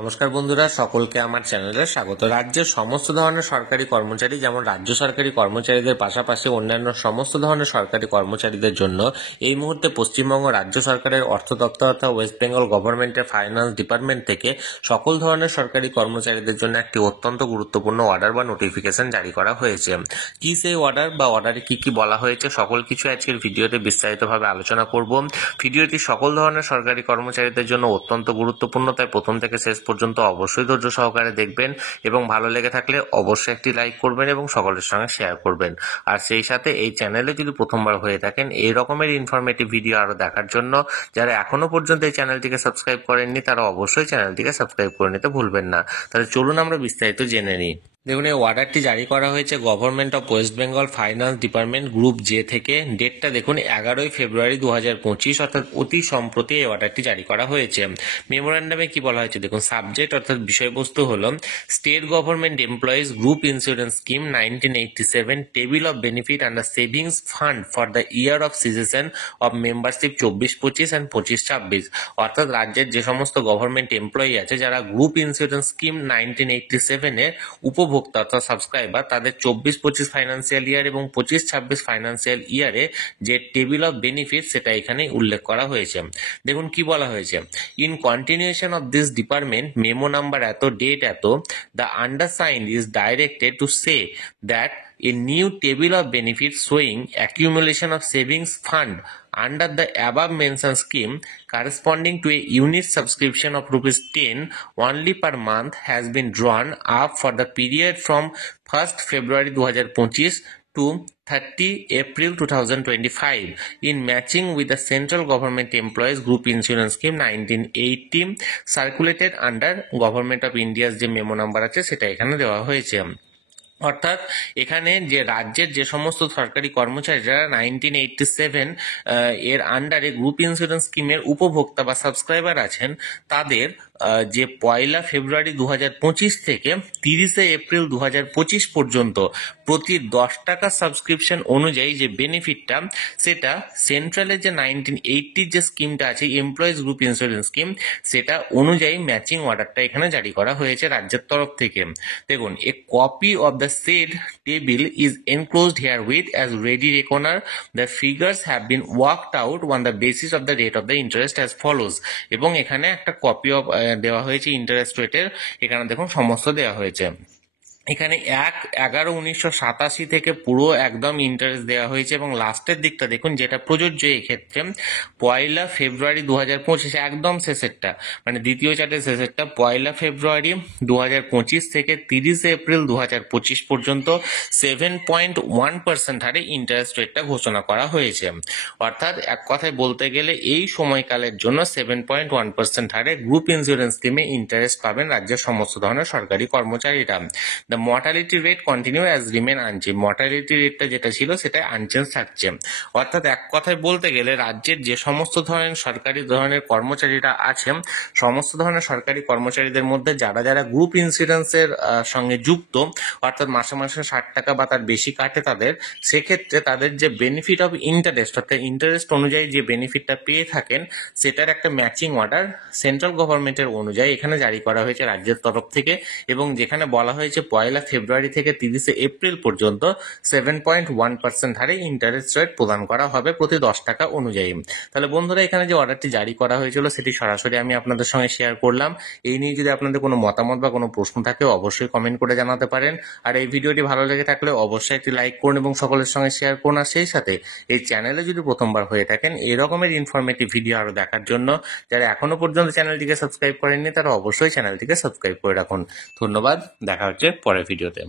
নমস্কার বন্ধুরা, সকলকে আমার চ্যানেলে স্বাগত। রাজ্যের সমস্ত ধরনের সরকারি কর্মচারী, যেমন রাজ্য সরকারি কর্মচারীদের পাশাপাশি অন্যান্য সমস্ত ধরনের সরকারি কর্মচারীদের জন্য এই মুহূর্তে পশ্চিমবঙ্গ রাজ্য সরকারের অর্থ দপ্তর অর্থাৎ ওয়েস্ট বেঙ্গল গভর্নমেন্টের ফাইন্যান্স ডিপার্টমেন্ট থেকে সকল ধরনের সরকারি কর্মচারীদের জন্য একটি অত্যন্ত গুরুত্বপূর্ণ অর্ডার বা নোটিফিকেশন জারি করা হয়েছে। কি সেই অর্ডার বা অর্ডারে কি কি বলা হয়েছে সকল কিছু আজকের ভিডিওতে বিস্তারিতভাবে আলোচনা করব। ভিডিওটি সকল ধরনের সরকারি কর্মচারীদের জন্য অত্যন্ত গুরুত্বপূর্ণ, তাই প্রথম থেকে শেষ পর্যন্ত অবশ্যই ধৈর্য সহকারে দেখবেন এবং ভালো লেগে থাকলে অবশ্যই একটি লাইক করবেন এবং সকলের সঙ্গে শেয়ার করবেন। আর সেই সাথে এই চ্যানেলে যদি প্রথমবার হয়ে থাকেন এই রকমের ইনফরমেটিভ ভিডিও আরো দেখার জন্য যারা এখনো পর্যন্ত এই চ্যানেলটিকে সাবস্ক্রাইব করেননি তারা অবশ্যই চ্যানেলটিকে সাবস্ক্রাইব করে নিতে ভুলবেন না। তাহলে চলুন আমরা বিস্তারিত জেনে নিই। দেখুন, এই অর্ডারটি জারি করা হয়েছে government of West Bengal finance department group J থেকে। ডেটটা দেখুন 11 ফেব্রুয়ারি 2025, অর্থাৎ অতি সম্প্রতি এই অর্ডারটি জারি করা হয়েছে। মেমোরান্ডামে কি বলা হয়েছে দেখুন, সাবজেক্ট অর্থাৎ বিষয়বস্তু হলো state government employees group insurance scheme 1987 table of benefit under savings fund for the year of cessation of membership 24-25 and 25-26। অর্থাৎ রাজ্যের যে সমস্ত গভর্নমেন্ট এমপ্লয়ি আছে যারা গ্রুপ ইন্স্যুরেন্স স্কিম 1987 এর উপভোক্তা অর্থাৎ সাবস্ক্রাইবার, তাদের 24-25 ফাইন্যান্সিয়াল ইয়ার এবং 25-26 ফাইন্যান্সিয়াল ইয়ারে যে টেবিল অফ বেনিফিট সেটা এখানে উল্লেখ করা হয়েছে। দেখুন কি বলা হয়েছে, in continuation of this department memo number এত ডেট এত the undersigned is directed to say that a new table of benefits showing accumulation of savings fund under the above mentioned scheme corresponding to a unit subscription of ₹10 only per month has been drawn up for the period from 1st February 2025 to 30 April 2025 in matching with the central government employees group insurance scheme 1980 circulated under Government of India's যে memo number আছে সেটা এখানে দেওয়া হয়েছে। অর্থাৎ এখানে যে রাজ্যের যে সমস্ত সরকারি কর্মচারী যারা 1987 এর আন্ডারে গ্রুপ ইন্স্যুরেন্স স্কিমের উপভোক্তা বা সাবস্ক্রাইবার আছেন তাদের যে 1 ফেব্রুয়ারি 2025 থেকে 30 এপ্রিল 2025 পর্যন্ত প্রতি 10 টাকা সাবস্ক্রিপশন অনুযায়ী যে বেনিফিটটা সেটা সেন্ট্রালের যে 1980 যে স্কিমটা আছে এমপ্লয়িজ গ্রুপ ইন্স্যুরেন্স স্কিম সেটা অনুযায়ী ম্যাচিং অর্ডারটা এখানে জারি করা হয়েছে রাজ্যের তরফ থেকে। দেখুন, a copy of the said table is enclosed herewith as ready reckoner. The figures have been worked out on the basis of the rate of the interest as follows. এবং এখানে একটা কপি অফ দেওয়া হয়েছে interest রেটের, এখানে দেখুন সমস্ত দেওয়া হয়েছে। এখানে 1/11/1987 থেকে পুরো একদম ইন্টারেস্ট দেওয়া হয়েছে এবং লাস্টের দিকটা দেখুন যেটা প্রযোজ্য এক্ষেত্রে 1 ফেব্রুয়ারি 2025 একদম শেষেরটা, মানে দ্বিতীয় চার্টের শেষেরটা 1 ফেব্রুয়ারি 2025 থেকে 30 এপ্রিল 2025 পর্যন্ত 7.1% হারে ইন্টারেস্ট রেটটা ঘোষণা করা হয়েছে। অর্থাৎ এক কথায় বলতে গেলে এই সময়কালের জন্য 7.1% হারে গ্রুপ ইন্স্যুরেন্স স্কিমে ইন্টারেস্ট পাবেন রাজ্যের সমস্ত ধরনের সরকারি কর্মচারীরা। The mortality rate continue as remain unchanged. mortality রেটটা যেটা ছিল সেটা আনচেঞ্জ থাকছে। অর্থাৎ এক কথায় বলতে গেলে রাজ্যের যে সমস্ত ধরনের সরকারি ধরনের কর্মচারীরা আছেন সমস্ত ধরনের সরকারি কর্মচারীদের মধ্যে যারা যারা গ্রুপ ইন্স্যুরেন্সের সঙ্গে যুক্ত অর্থাৎ মাসে মাসে 60 টাকা বা তার বেশি কাটে তাদের, সেক্ষেত্রে তাদের যে বেনিফিট অফ ইন্টারেস্ট অর্থাৎ ইন্টারেস্ট অনুযায়ী যে বেনিফিটটা পেয়ে থাকেন সেটার একটা ম্যাচিং অর্ডার সেন্ট্রাল গভর্নমেন্টের অনুযায়ী এখানে জারি করা হয়েছে রাজ্যের তরফ থেকে, এবং যেখানে বলা হয়েছে 1 ফেব্রুয়ারি থেকে 30 এপ্রিল পর্যন্ত 7.1% হারে ইন্টারেস্ট রেট প্রদান করা হবে প্রতি 10 টাকা অনুযায়ী। তাহলে বন্ধুরা, এখানে যে অর্ডারটি জারি করা হয়েছিল সেটি সরাসরি আমি আপনাদের সঙ্গে শেয়ার করলাম। এই নিয়ে যদি আপনাদের কোনো মতামত বা কোনো প্রশ্ন থাকে অবশ্যই কমেন্ট করে জানাতে পারেন। আর এই ভিডিওটি ভালো লেগে থাকলে অবশ্যই একটি লাইক করুন এবং সকলের সঙ্গে শেয়ার করুন। আর সেই সাথে এই চ্যানেলে যদি প্রথমবার হয়ে থাকেন এই রকমের ইনফরমেটিভ ভিডিও আরো দেখার জন্য যারা এখনো পর্যন্ত চ্যানেলটিকে সাবস্ক্রাইব করেননি তারা অবশ্যই চ্যানেলটিকে সাবস্ক্রাইব করে রাখুন। ধন্যবাদ, দেখা হচ্ছে পরের ভিডিওতে।